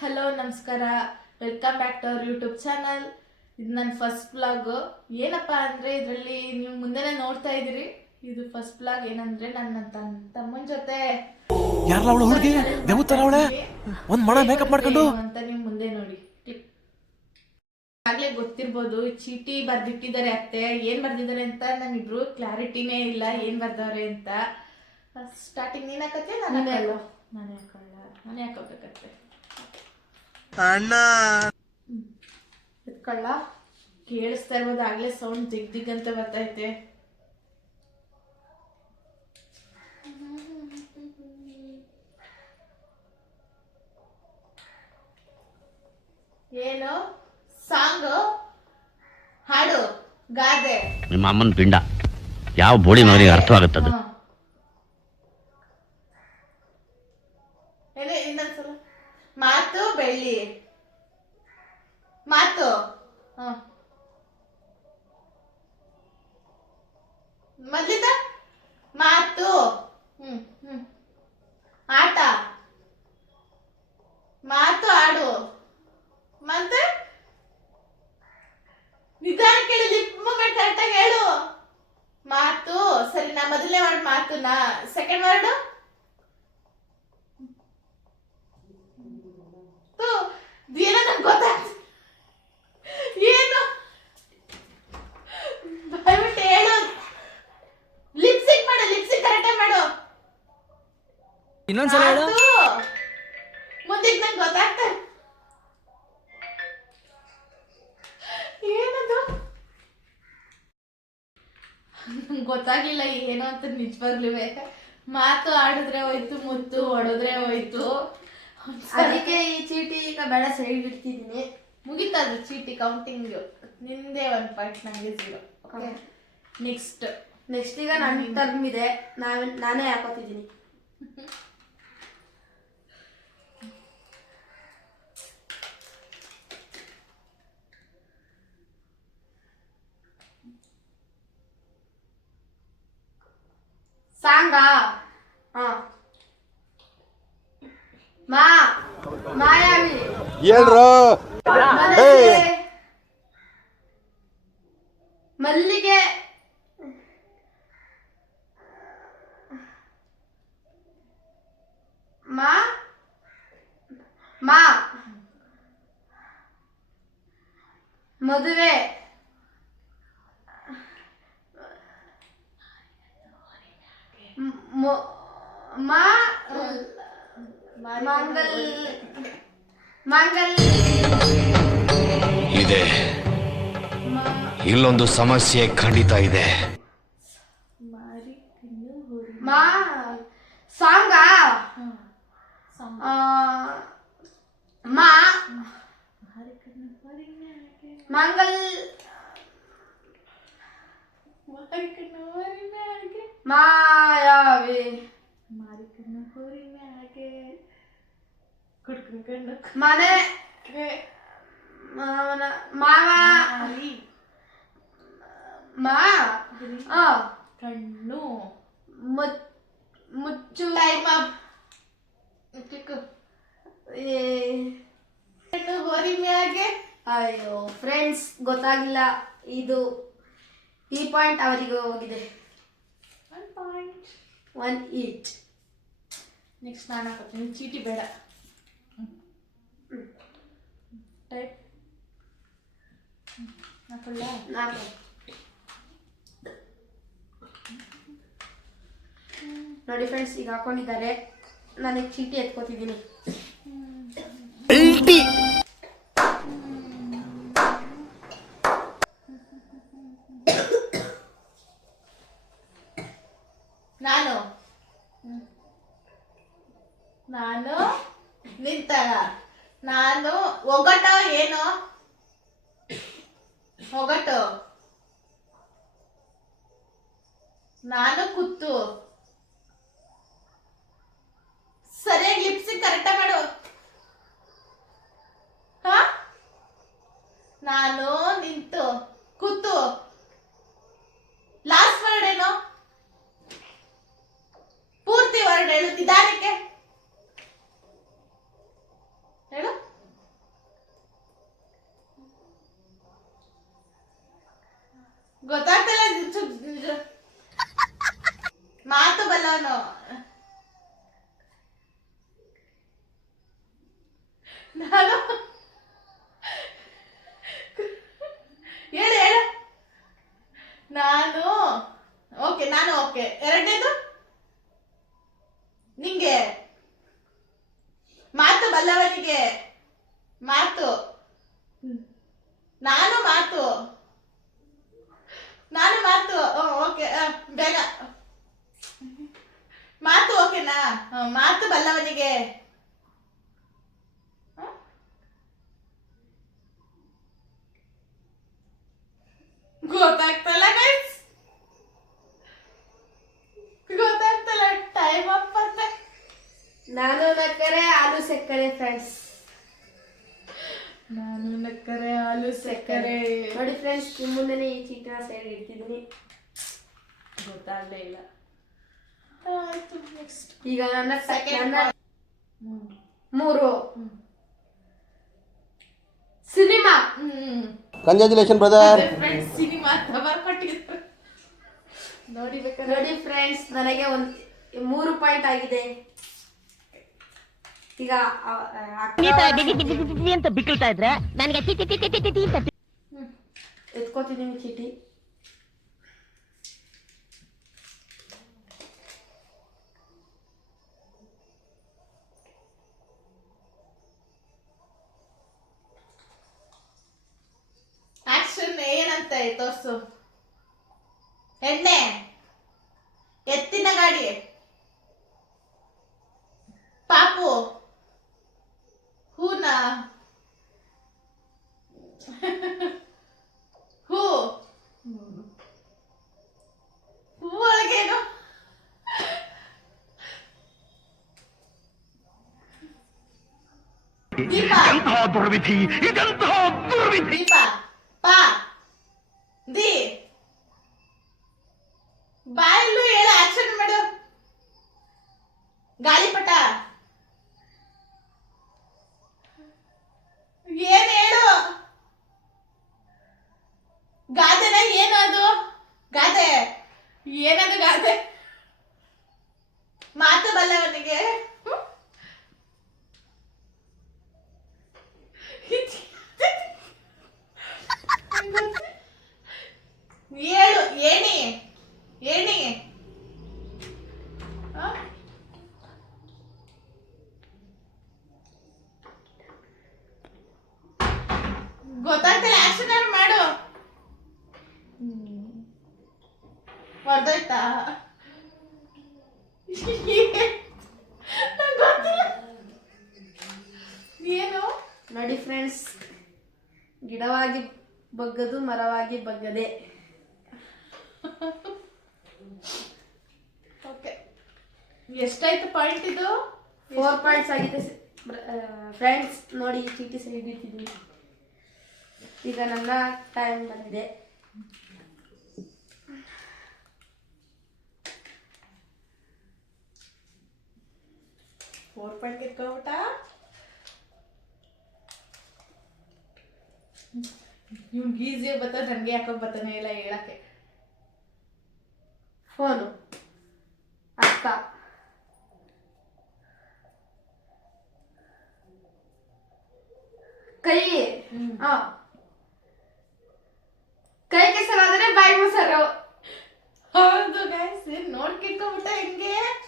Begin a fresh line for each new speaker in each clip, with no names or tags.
Hello ನಮಸ್ಕಾರ. Welcome back to our YouTube channel ಇದು ನನ್ನ ಫಸ್ಟ್ ಬ್ಲಾಗ್ ಏನಪ್ಪ ಅಂದರೆ ಇದರಲ್ಲಿ ನೀವು ಮುಂದೆನೇ ನೋಡ್ತಾ ಇದ್ದೀರಿ. ಇದು ಫಸ್ಟ್ ಬ್ಲಾಗ್ ಏನಂದ್ರೆ ನನ್ನ ತನ್ ತಮ್ಮನ ಜೊತೆ.
ಯಾರಲ್ಲ ಅವಳು ಹುಡುಗಿ? ದೇವತರ ಅವಳೆ? ಒಂದ್ ಮಣ ಮೇಕಪ್ ಮಾಡ್ಕೊಂಡು?
ಅಂತ ನೀವು ಮುಂದೆ ನೋಡಿ. ಆಗ್ಲೇ ಗೊತ್ತಿರ್ಬೋದು ಚೀಟಿ ಬರ್ದಿಟ್ಟಿದ್ದಾರೆ ಅತ್ತೆ. ಏನ್ ಬರ್ದಿದ್ದಾರೆ ಅಂತ ನಮ್ಮಿಬ್ರು ಕ್ಲಾರಿಟಿನೇ ಇಲ್ಲ. ಏನ್ ಬರ್ದವ್ರೆ ಅಂತ. ಸ್ಟಾರ್ಟಿಂಗ್ ನೀನ್ ಹಾಕತ್ತೆ ನಾನೇ ಅಲ್ಲ ನಾನೇ ಹಾಕಲ್ಲ. ನಾನೇ ಹಾಕೋಬೇಕತ್ತೆ.
ಅಣ್ಣ.
ಎತ್ಕೊಳ್ಳ ಕೇಳಿಸ್ತಾ ಇರ್ಬೋದು ಆಗ್ಲೇ ಸೌಂಡ್ ದಿಗ್ ದಿಗ್ ಅಂತ ಬರ್ತೈತೆ. ಏನು? ಸಾಂಗ್? ಹಾಡು ಗಾದೆ.
ನಿಮ್ಮ ಅಮ್ಮನ ಪಿಂಡ. ಯಾವ ಬೋಳಿ ಮಗನಿಗೆ ಅರ್ಥವಾಗುತ್ತದು
ಹಾ. ಎಲ್ಲಿ ಇನ್ನೊಂದ್ಸಲ ಮಾತು ಬೆಳ್ಳಿ ಮಾತು. ಮೊದ್ಲಿಂದ? ಮಾತು. ಹ್ಮ್ ಹ್ಮ್. ಆಟ. ಮಾತು ಆಡು. ಮತ್ತೆ? ನಿಧಾನ ಕೇಳಿ, ಲಿಪ್ ಮೂಮೆಂಟ್ ಕರೆಕ್ಟಾಗಿ ಹೇಳು. ಮಾತು. ಸರಿ, ನಾ ಮೊದಲನೇ ವರ್ಡ್ ಮಾತುನಾ. ಸೆಕೆಂಡ್ ವರ್ಡ್ ಏನೋ ನಂಗೆ ಗೊತ್ತಾಗ್ತ ಏನು ದಯವಿಟ್ಟು ಹೇಳು ಲಿಪ್ಸಿಂಗ್ ಮಾಡು ಲಿಪ್ಸಿಂಗ್ ಕರೆಕ್ಟಾಗಿ ಮಾಡು
ಇನ್ನೊಂದ್ಸಲ ಹೇಳು.
ಮುಂದಿಗ್ ನಂಗೆ ಗೊತ್ತಾಗ್ತಾ ಏನದು? ನಂಗ್ ಗೊತ್ತಾಗ್ಲಿಲ್ಲ ಏನು ಅಂತ ನಿಜವಾಗ್ಲೂ ಮಾತು ಆಡಿದ್ರೆ ಹೋಯ್ತು ಮುತ್ತು ಹೊಡೆದ್ರೆ ಹೋಯ್ತು.
ಅದಕ್ಕೆ ಈ ಚೀಟಿ ಈಗ ಬೇಡ ಸೈಡ್ ಇಡ್ತಿದ್ದೀನಿ.
ಮುಗೀತದು ಚೀಟಿ ಕೌಂಟಿಂಗ್ ನಿಮ್ಮದೇ ಒಂದು ಪಾಯಿಂಟ್ ನನಗೆ ಜೀರೋ ಓಕೆ ನೆಕ್ಸ್ಟ್
ನೆಕ್ಸ್ಟ್ ಈಗ ನನ್ನ ಟರ್ಮ್ ಇದೆ ನಾನು ನಾನೇ ಹಾಕೋತಿದ್ದೀನಿ. ಸಾಂಗಾ? ಹಾ. ಮಾ ಮಾಯಾವಿ.
ಹೇಳ್ರು.
ಮಲ್ಲಿಗೆ. ಮಾ ಮಾ. ಮದುವೆ.
ಇಲ್ಲೊಂದು ಸಮಸ್ಯೆ ಖಂಡಿತ ಇದೆ.
ಮಾ ಸಾಂಗ? ಮಾ ಮಂಗಲ್ ಮಾಯಾವಿ. ಮನೆ ಮಾವ ಮಾ. ಆ,
ಕಣ್ಣು.
ಮುಚ್- ಮುಚ್ಚು.
Time up. ಚಿಕ್ಕು ಹುರಿ ಮ್ಯಾಗೆ.
ಅಯ್ಯೋ ಫ್ರೆಂಡ್ಸ್ ಗೊತ್ತಾಗಿಲ್ಲ. ಇದು ಈ ಪಾಯಿಂಟ್ ಅವರಿಗೆ ಹೋಗಿದೆ.
One point
one eight
next ನಾನು ಹಾಕೋತೀನಿ. ಚೀಟಿ ಬೇಡ. ಟೈಪ್ ನಾಲ್ಕು
ನಾಲ್ಕು. ನೋಡಿ ಫ್ರೆಂಡ್ಸ್ ಈಗ ಹಾಕೊಂಡಿದ್ದಾರೆ. ನಾನು ಚೀಟಿ ಎತ್ಕೋತಿದ್ದೀನಿ.
ನಾನು? ನಾನು? ನಿಂತಾಗ ನಾನು? ಒಗಟ ಏನು? ಒಗಟು? ನಾನು ಕುತ್ತು ಸರಿಯಾಗಿ ಲಿಪ್ಸಿಂಗ್ ಕರೆಕ್ಟ ಮಾಡು ಹಾ ನಾನು ನಿಂತು ಕೂತು ಲಾಸ್ಟ್ ವರ್ಡ್ ಏನು ಪೂರ್ತಿ ವರ್ಡ್ ಹೇಳು ನಿಧಾನಕ್ಕೆ ಹೇಳು ಗೊತ್ತಾಗ್ತಿಲ್ಲ ಇದು ಚು- ಇದು- ಮಾತು ಬಲ್ಲವನು ನಾನು ಹೇಳು ಹೇಳು ನಾನು ಓಕೆ ನಾನು ಓಕೆ ಎರಡನೇದು ನಿಂಗೆ ಮಾತು ಬಲ್ಲವನಿಗೆ ಮಾತು ನಾನು ಮಾತು ನಾನು ಮಾತು ಓಕೆ ಬೇಗ ಮಾತು ಓಕೆನಾ? ಮಾತು ಬಲ್ಲವನಿಗೆ? ಗೊತ್ತಾಗ್ತಲ್ಲ ಗೈಸ್ ಗೊತ್ತಾಗ್ತಲ್ಲ ಟೈಮ್ ಅಪ್ ಅಂತ
ನಾನು ನಕ್ಕರೆ ಆಲೂ ಸಕ್ಕರೆ ಫ್ರೆಂಡ್ಸ್
ನಾನು ನಕ್ಕರೆ ಹಾಲು ಸಕ್ಕರೆ.
ನೋಡಿ ಫ್ರೆಂಡ್ಸ್ ಮುಂದೆನೇ ಈ ಚಿತ್ರ ಸೈಡ್ ಇಡ್ತಿದ್ದೀನಿ.
ಗೊತ್ತಾಗ್ಲೇ ಇಲ್ಲ.
ಈಗ ನನ್ನ ನನ್ನ ಮೂರು. Cinema.
Hmm
congratulation brother
cinema ಅಂತ ಬರ್ಕೊಟ್ಟಿದ್ರು ನೋಡಿ
ನೋಡಿ ಫ್ರೆಂಡ್ಸ್ ನನಗೆ ಒಂದು ಮೂರು ಪಾಯಿಂಟ್ ಆಗಿದೆ. ಈಗ
ಅಂತ ಬಿಕ್ಕಳ್ತಾ ಇದ್ರೆ ನನಗೆ
ಎತ್ಕೋತಿದ್ದೀನಿ ಚೀಟಿ.
ಏನಂತ ತೋರ್ಸು ಎಣ್ಣೆ ಎತ್ತಿನ ಗಾಡಿ ಪಾಪು ಹೂನ ಹೂ ಹೂ ಒಳಗೇನು ದೀಪ
ದುರ್ವಿಧಿ ಇದಂತಹ ದುರ್ವಿಧಿ
ದೀಪ ಪಾ
B. ಫ್ರೆಂಡ್ಸ್ ಗಿಡವಾಗಿ ಬಗ್ಗದು ಮರವಾಗಿ ಬಗ್ಗದೆ.
ಓಕೆ ಎಷ್ಟಾಯ್ತು ಪಾಯಿಂಟ್ ಇದು?
ಫೋರ್ ಪಾಯಿಂಟ್ಸ್ ಆಗಿದೆ ಫ್ರೆಂಡ್ಸ್ ನೋಡಿ ಚೀಟಿ ಸರಿ ಇಟ್ಟಿದ್ದೀನಿ ಈಗ ನನ್ನ ಟೈಮ್ ಬಂದಿದೆ.
ಫೋರ್ ಪಾಯಿಂಟ್ ಇಟ್ಕೊಬಿಟ್ಟ ಇವ್ನಿಗೆ ಈಸಿಯಾಗಿ ಬರ್ತದೆ ನನಗೆ ಯಾಕೋ ಬರ್ತಾನೆ ಇಲ್ಲ ಹೇಳಕ್ಕೆ.
ಫೋನು. ಅಕ್ಕ ಕೈ. ಆ. ಕೈ ಕೆಸರಾದರೆ ಬಾಯಿ ಮೊಸರು.
ಹೌದು ಗೈಸ್ ನೋಡ್ಕಿಟ್ಕೊಂಡ್ಬಿಟ್ಟ ಹೆಂಗೆ?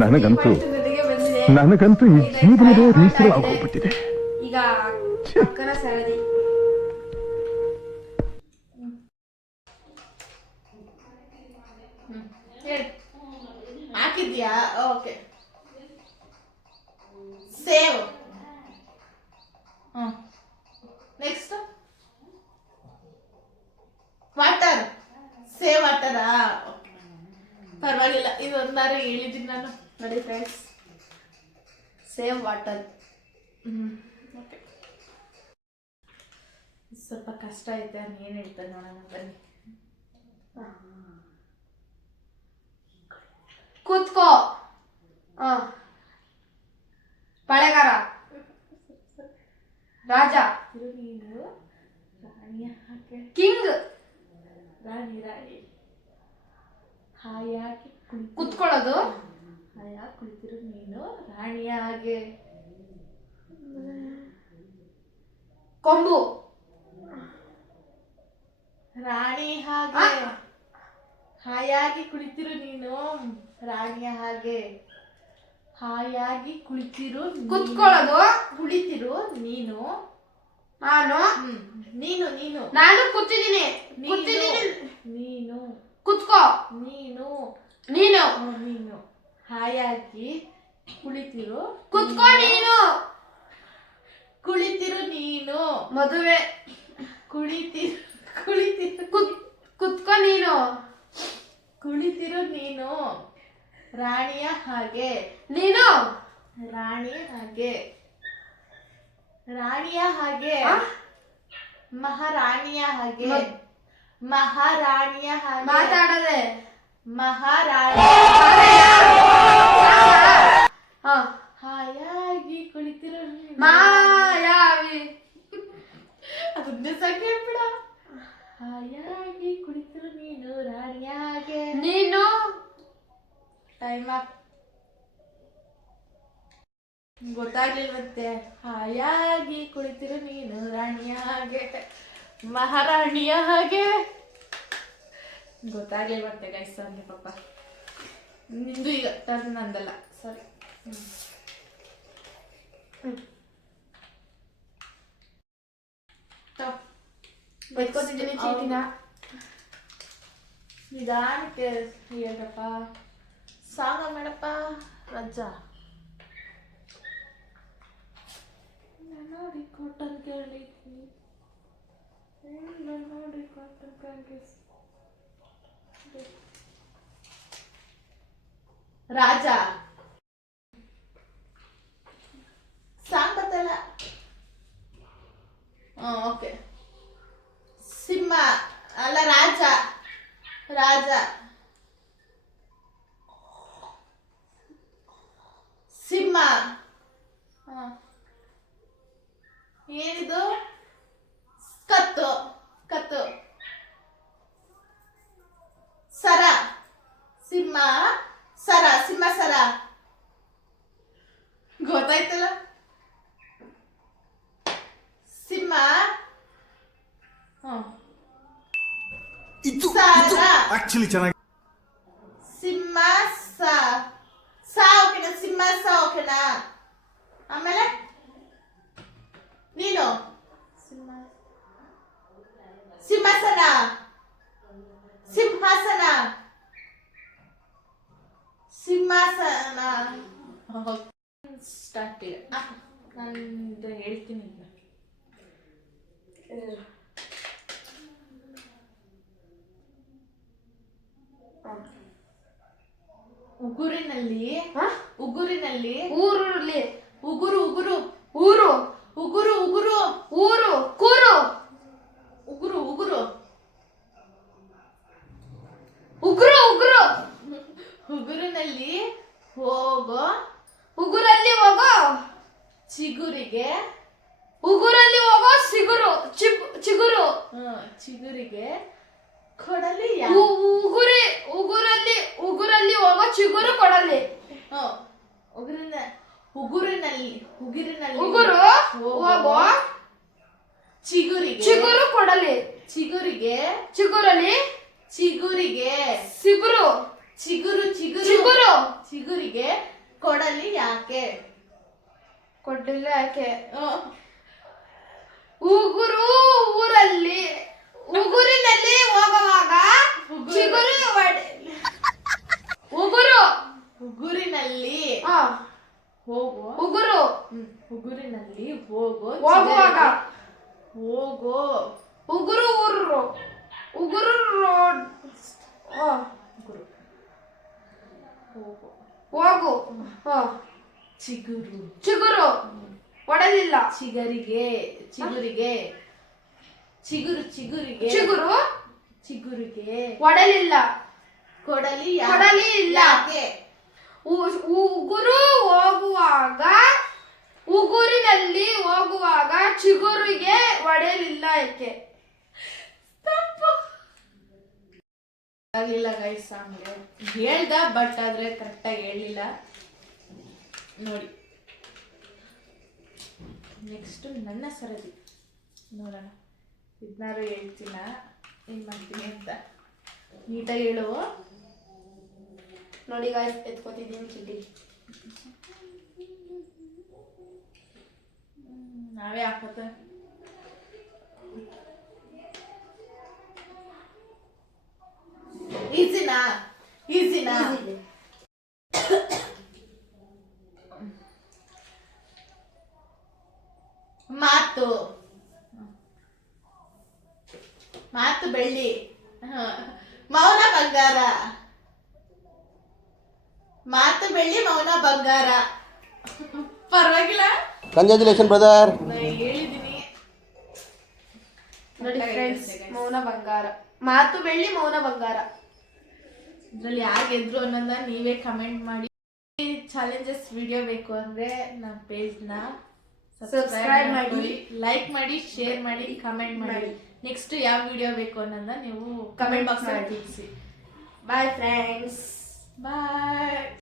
ನನಗಂತೂ- ನನಗಂತೂ ಈ ಆಗೋಗ್ಬಿಟ್ಟಿದೆ.
ಈಗ ಅಕ್ಕನ ಸರದಿ.
ಹಾಕಿದ್ಯಾ? Okay save next water save ವಾಟರಾ ಪರವಾಗಿಲ್ಲ. ಇದು ಒಂದಾರು ಹೇಳಿದ್ದೀನಿ ನಾನು.
ನೋಡಿ ಫ್ರೆಂಡ್ಸ್ ಸೇವ್ ವಾಟರ್
ಓಕೆ ಸ್ವಲ್ಪ ಕಷ್ಟ ಐತೆ ಅವ್ನು ಏನು ಹೇಳ್ತಾನೆ ನೋಡೋಣ, ಬನ್ನಿ.
ಕೂತ್ಕೋ. ಪಾಳೆಗಾರ. ರಾಜ. ಕಿಂಗ್.
ರಾಣಿ ರಾಣಿ. ಹಾಯಾಗಿ
ಕುತ್ಕೊಳ್ಳೋದು.
ಹಾಯಾಗಿ ಕುಳಿತಿರು ನೀನು ರಾಣಿಯ ಹಾಗೆ.
ಕೊಂಬು.
ರಾಣಿ ಹಾಗೆ. ಹಾಯಾಗಿ ಕುಳಿತಿರು ನೀನು ರಾಣಿಯ ಹಾಗೆ. ಹಾಯಾಗಿ ಕುಳಿತಿರು.
ಕುತ್ಕೊಳ್ಳೋದು?
ಕುಳಿತಿರು ನೀನು.
ನಾನು?
ನೀನು ನೀನು.
ನಾನು ಕೂತಿದ್ದೀನಿ.
ನೀನು
ಕೂತಿದ್ದೀನಿ.
ನೀನು.
ಕುತ್ಕೋ.
ನೀನು.
ನೀನು.
ನೀನು. ಹಾಯಾಗಿ ಕುಳಿತಿರು
ಕುತ್ಕೋ ನೀನು.
ಕುಳಿತಿರು ನೀನು.
ಮದುವೆ.
ಕುಳಿತಿರು ಕುಳಿತಿರು
ಕುತ್ ಕುತ್ಕೋ ನೀನು.
ಕುಳಿತಿರು ನೀನು ರಾಣಿಯ ಹಾಗೆ.
ನೀನು
ರಾಣಿಯ ಹಾಗೆ. ರಾಣಿಯ ಹಾಗೆ. ಮಹಾರಾಣಿಯ ಹಾಗೆ. ಮಹಾರಾಣಿಯ ಹಾಗೆ.
ಮಾತಾಡದೆ.
ಮಹಾರಾಣಿ.
ಹಾ.
ಹಾಯಾಗಿ ಕುಳಿತಿರು.
ಮಾಯಾವಿ.
ಅದನ್ನೇ ಸಾಕೆ ಬಿಡ ಹಾಯಾಗಿ ಕುಳಿತು ನೀನು ರಾಣಿಯಾಗೆ
ನೀನು?
ಟೈಮ್ ಅಪ್ ಗೊತ್ತಾಗ್ಲಿಲ್ವಂತೆ. ಹಾಯಾಗಿ ಕುಳಿತಿರು ನೀನು ರಾಣಿಯ ಹಾಗೆ ಮಹಾರಾಣಿಯ ಹಾಗೆ ಗೊತ್ತಾಗ್ಲಿಲ್ವಂತೆ ಗೈಸ್ ಅಂದ್ರೆ ಪಾಪ. ನಿಂದು ಈಗ ಟರ್ನ್ ನಂದಲ್ಲ ಸಾರಿ
ಬೈಕೋತಿದ್ದೀನಿ ಚೀಟಿನ
ನಿಧಾನಕ್ಕೆ ಹೇಳಪ್ಪ ಸಾಂಗ ಮೇಡಪ್ಪ ರಜ್ಜ ನೋಡಿ ಕಾಟನ್ ಕೇಳಿದ್ವಿ ನೋಡಿ ಕಾಟನ್ ಕೇಳಿ ರಾಜ ಸಾಂಗ್ ಬತ್ತಲ್ಲ ಹಾಂ ಓಕೆ ಸಿಂಹ ಅಲ್ಲ ರಾಜ ರಾಜ ಸಿಂಹ ಹ. ಏನಿದು ಕತ್ತು ಕತ್ತು ಸರ ಸಿಂಹ ಸರ ಸಿಂಹ ಸರ ಗೊತ್ತಾಯ್ತಲ್ಲ ಸಿಂಹ ಹ್ಮ್
ಇದು
ಸರ
ಆಕ್ಚುಲಿ ಚೆನ್ನಾಗಿ
ಉಗುರಿನಲ್ಲಿ? ಉಗುರಿನಲ್ಲಿ
ಊರಲ್ಲಿ
ಉಗುರು ಉಗುರು.
ಊರು.
ಉಗುರು ಉಗುರು.
ಊರು. ಕೂರು.
ಉಗುರು ಉಗುರು.
ಉಗುರು ಉಗುರು.
ಉಗುರಿನಲ್ಲಿ ಹೋಗೋ
ಉಗುರಲ್ಲಿ ಹೋಗೋ.
ಚಿಗುರಿಗೆ.
ಉಗುರಲ್ಲಿ ಹೋಗೋ ಸಿಗುರು. ಚಿಗುರು.
ಚಿಗುರಿಗೆ. ಕೊಡಲಿ ಯಾ
ಉ- ಉಗುರಿ ಉಗುರಲ್ಲಿ ಉಗುರಲ್ಲಿ ಹೋಗೋ ಚಿಗುರು ಕೊಡಲಿ
ಹ್ಮ್, ಉಗುರಿನ ಉಗುರಿನಲ್ಲಿ ಉಗುರಿನಲ್ಲಿ
ಉಗುರು ಹೋಗೋ
ಚಿಗುರಿಗೆ.
ಚಿಗುರು ಕೊಡಲಿ.
ಚಿಗುರಿಗೆ.
ಚಿಗುರಲ್ಲಿ?
ಚಿಗುರಿಗೆ.
ಸಿಗುರು.
ಚಿಗುರು ಚಿಗುರು.
ಚಿಗುರು.
ಚಿಗುರಿಗೆ ಕೊಡಲಿ ಯಾಕೆ?
ಕೊಡಲಿ ಯಾಕೆ. ಉಗುರು ಊರಲ್ಲಿ ಉಗುರಿನಲ್ಲಿ ಹೋಗುವಾಗ. ಚಿಗುರು ಒಡೆ- ಉಗುರು
ಉಗುರಿನಲ್ಲಿ
ಆ,
ಹೋಗೋ
ಉಗುರು.
ಉಗುರಿನಲ್ಲಿ ಹೋಗೋ
ಹೋಗುವಾಗ.
ಹೋಗೋ.
ಉಗುರು ಉರ್ರು. ಉಗುರು ರೋಡ್.
ಉಗುರು. ಹೋಗೋ.
ಹೋಗು.
ಚಿಗುರು.
ಚಿಗುರು. ಒಡೆದಿಲ್ಲ.
ಚಿಗರಿಗೆ ಚಿಗುರಿಗೆ. ಚಿಗುರು ಚಿಗುರಿಗೆ.
ಚಿಗುರು.
ಚಿಗುರಿಗೆ.
ಒಡಲಿಲ್ಲ.
ಕೊಡಲಿ ಯಾ-
ಕೊಡಲಿ ಉಗುರು ಹೋಗುವಾಗ, ಉಗುರಿನಲ್ಲಿ ಹೋಗುವಾಗ ಚಿಗುರಿಗೆ ಒಡೆಯಲಿಲ್ಲ ಏಕೆ?
ಆಗಲಿಲ್ಲ ಗೈಸ್ ಆಮೇಲೆ ಹೇಳ್ದ ಬಟ್ ಆದ್ರೆ ಕರೆಕ್ಟಾಗಿ ಹೇಳಲಿಲ್ಲ. ನೋಡಿ. ನೆಕ್ಸ್ಟ್ ನನ್ನ ಸರದಿ. ನೋಡೋಣ. ಇದನ್ನಾರು ಹೇಳ್ತೀನ? ಏನು ಮಾಡ್ತೀನಿ ಅಂತ? ನೀಟಾಗಿ ಹೇಳು
ನೋಡಿ ಗಾಯ್ಸ್ ಎತ್ಕೋತಿದ್ದೀನಿ
ಕಿಡ್ಡಿ ನಾವೇ ಹಾಕೋತ ಈಸಿನಾ? ಈಸಿನಾ. ಮಾತು. ಮಾತು ಬೆಳ್ಳಿ. ಮೌನ ಬಂಗಾರ. ಮಾತು ಬೆಳ್ಳಿ ಮೌನ ಬಂಗಾರ. ಪರವಾಗಿಲ್ಲ.
ಕಂಗ್ರ್ಯಾಚುಲೇಷನ್ ಬ್ರದರ್
ನಾ ಹೇಳಿದೀನಿ.
ನೋಡಿ ಫ್ರೆಂಡ್ಸ್ ಮೌನ ಬಂಗಾರ. ಮಾತು ಬೆಳ್ಳಿ ಮೌನ ಬಂಗಾರ.
ಇದ್ರಲ್ಲಿ ಯಾರು ಗೆದ್ರು ಅನ್ನೋದನ್ನ ನೀವೇ ಕಮೆಂಟ್ ಮಾಡಿ. ಚಾಲೆಂಜಸ್ ವಿಡಿಯೋ ಬೇಕು ಅಂದ್ರೆ ನಮ್ಮ ಪೇಜ್ನ
ಸಬ್ಸ್ಕ್ರೈಬ್ ಮಾಡಿ.
ಲೈಕ್ ಮಾಡಿ ಶೇರ್ ಮಾಡಿ ಕಮೆಂಟ್ ಮಾಡಿ. ನೆಕ್ಸ್ಟ್ ಯಾವ ವಿಡಿಯೋ ಬೇಕು ಅನ್ನೋದನ್ನ ನೀವು ಕಮೆಂಟ್ ಬಾಕ್ಸ್ ಅಲ್ಲಿ
ಮಾಡಿ.
ತಿಳಿಸಿ.
Bye friends
bye